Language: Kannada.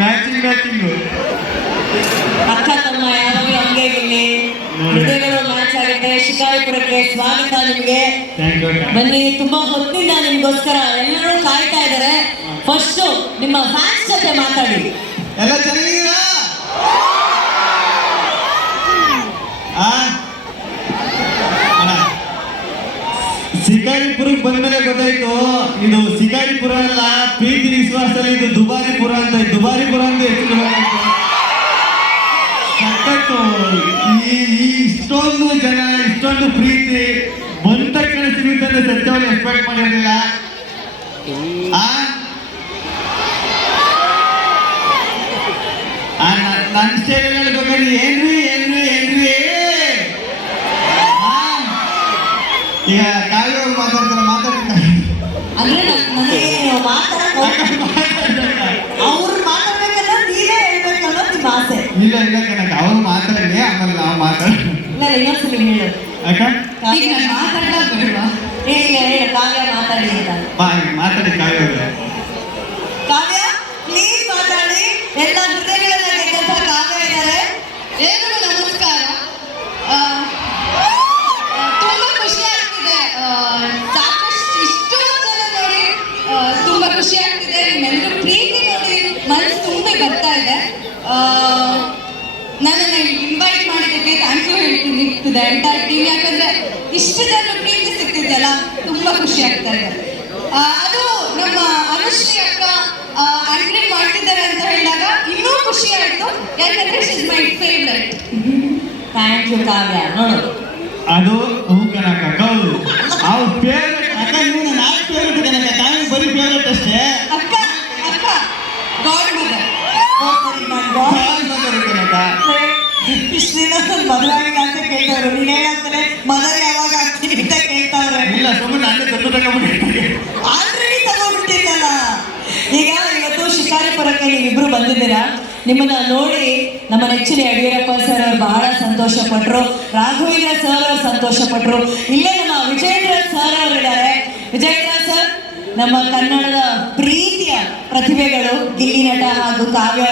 ಮ್ಯಾಚಿಂಗ್ ಅಕ್ಕ ತಮ್ಮ ಯಾವಾಗಲೂ ಹಂಗೆ ಇರಲಿ, ಹೃದಯಗಳು ಮ್ಯಾಚ್ ಆಗುತ್ತೆ. ಶಿಕಾರಿಪುರಕ್ಕೆ ಸ್ವಾಗತ ನಿಮಗೆ. ಬನ್ನಿ, ತುಂಬಾ ಹೊತ್ತಿನಿಂದ ನಿಮ್ಗೋಸ್ಕರ ಎಲ್ಲರೂ ಕಾಯ್ತಾ ಇದ್ದಾರೆ. ಫಸ್ಟ್ ನಿಮ್ಮ ಫ್ಯಾನ್ಸ್ ಜೊತೆ ಮಾತಾಡಿ. ಎಲ್ಲ ಚೆನ್ನಾಗಿದ್ದೀರಾ? ಶಿಕಾರಿಪುರಕ್ಕೆ ಬಂದ್ಮೇಲೆ ಗೊತ್ತಾಯ್ತು, ಇದು ಶಿಕಾರಿಪುರ ಅಲ್ಲ, ಪ್ರೀತಿ ವಿಶ್ವಾಸದಲ್ಲಿ ಇದು ದುಬಾರಿಪುರ ಅಂತ. ದುಬಾರಿಪುರ ಅಂತ ಹೆಚ್ಚು ಸಖತ್ತು. ಇಷ್ಟೊಂದು ಜನ, ಇಷ್ಟೊಂದು ಪ್ರೀತಿ ಬಂದ ತಕ್ಷಣ ಸಿಗುತ್ತೆ ಅಂತ ಸತ್ಯವಾಗಿ ಎಕ್ಸ್ಪೆಕ್ಟ್ ಮಾಡಿರಲಿಲ್ಲ. ನನ್ನ ಸ್ಟೇಜ್ ಹೇಳ್ಬೇಕಂದ್ರೆ ಏನ್ರಿ ಏನ್ರಿ ಏನ್ರಿ ಈಗ ಕಾವ್ಯ ಮಾತಾಡ್ತಾರೆ ಅಂದ್ರೆ ಅವ್ರು ಮಾತಾಡ್ಬೇಕಲ್ಲ, ನೀವೇ ಹೇಳ್ಬೇಕಲ್ಲ ನಿಮ್ಮ ಆಸೆ. ಇಲ್ಲ ಇಲ್ಲ ಕಣಕ್ಕ, ಅವ್ರು ಮಾತಾಡಲಿ, ಆಮೇಲೆ ನಾವು ಮಾತಾಡೋಣ. ಇಲ್ಲ ಇನ್ನೊಂದ್ಸಲಿ ಹೇಳು ಅಕ್ಕ, ಮಾತಾಡಲ್ವಾ? ಇಲ್ಲ ಹೇಳ, ಕಾವ್ಯ ಮಾತಾಡಿ ಅಂತ. ಮಾತಾಡಿ ಕಾವ್ಯ ಅವ್ರೆ. ಕಾವ್ಯ ಪ್ಲೀಸ್ ಮಾತಾಡಿ. ಎಲ್ಲ ಹೃದಯಗಳನ್ನ ಗೆದ್ದಂತ ಕಾವ್ಯ ಇದ್ದಾರೆ. ಎಲ್ರಿಗೂ ನಮಸ್ಕಾರ. ತುಂಬಾ ಖುಷಿ ಆಗ್ತಿದೆ, ಸಾಕಷ್ಟು ಇಷ್ಟೊಂದು ಜನ ನೋಡಿ ತುಂಬಾ ಖುಷಿ ಆಗ್ತಿದೆ. ನಿಮ್ಮೆಲ್ಲರೂ ಪ್ರೀತಿ ನೋಡಿ ಮನಸ್ಸು ತುಂಬಿ ಬರ್ತಾ ಇದೆ. ನನ್ನನ್ನು ಇನ್ವೈಟ್ ಮಾಡಿದ್ದಕ್ಕೆ ಥ್ಯಾಂಕ್ ಯು ಹೇಳ್ತೀನಿ ಟು ದ ಎಂಟೈರ್ ಟೀಮ್. ಯಾಕಂದ್ರೆ ಇಷ್ಟು ಜನ ಪ್ರೀತಿ ಸಿಗ್ತಿದೆಯಲ್ಲ, ತುಂಬಾ ಖುಷಿ ಆಗ್ತಾ ಇದೆ. ಅದು ನಮ್ಮ ಅನುಶ್ರೀ ಅಕ್ಕ ಆಂಟ್ರಿ ಮಾಡ್ತಿದ್ದಾರೆ ಅಂತ ಹೇಳಿದಾಗ ಇನ್ನೂ ಖುಷಿ ಆಯ್ತು. ಯಾಕಂದ್ರೆ she is my favourite. Thank you Kavya. ನೋಡು, ಅದು ಕಣಕ್ಕ, ಹೌದು ಅವ್ರ ಫೇವ್ರೆಟ್ ಅಕ್ಕ. ನೀವು ನಾಲ್ಕು ಫೇವ್ರೆಟ್ ಕಣಕ್ಕ, ಕಾವ್ಯ ಬರೀ ಫೇವ್ರೆಟ್ ಅಷ್ಟೇ. ಅಕ್ಕ ಅಕ್ಕ ಗಾಡ್ ಮದರ್. ಇಷ್ಟು ದಿನ ಮದುವೆ ಅಂತ ಕೇಳ್ತಾವ್ರು, ನೀನ್ ಹೇಳಂತಾನೆ ಮದರ್ ಯಾವಾಗ ಆಗ್ತೀನಿ ಅಂತ ಕೇಳ್ತಾವ್ರೆ. ಇಲ್ಲ, ಸುಮ್ಮನೆ ಅಲ್ಲೇ ತಂದು ತಗೊಂಡ್ಬಿಟ್ಟು ಆಲ್ರೆಡಿ ತಗೊಂಡ್ಬಿಟ್ಟಿದ್ದಲ್ಲ. ಈಗ ಇವತ್ತು ಶಿಕಾರಿಪುರಕ್ಕೆ ನೀವಿಬ್ರು ಬಂದಿದ್ದೀರಾ. ನಿಮ್ಮನ್ನ ನೋಡಿ ನಮ್ಮ ನೆಚ್ಚಿನ ಯಡಿಯೂರಪ್ಪ ಸರ್ ಅವರು ಬಹಳ ಸಂತೋಷ ಪಟ್ರು, ರಾಘವೇಂದ್ರ ಸರ್ ಅವರು ಸಂತೋಷ ಪಟ್ರು. ಇಲ್ಲೇ ನಮ್ಮ ವಿಜಯೇಂದ್ರ ಸರ್ ಅವರಿದ್ದಾರೆ. ವಿಜಯೇಂದ್ರ ಸರ್ ನಮ್ಮ ಕನ್ನಡದ ಪ್ರೀತಿಯ ಪ್ರತಿಭೆಗಳು, ಗಿಲ್ಲಿ ನಟ ಹಾಗೂ ಕಾವ್ಯ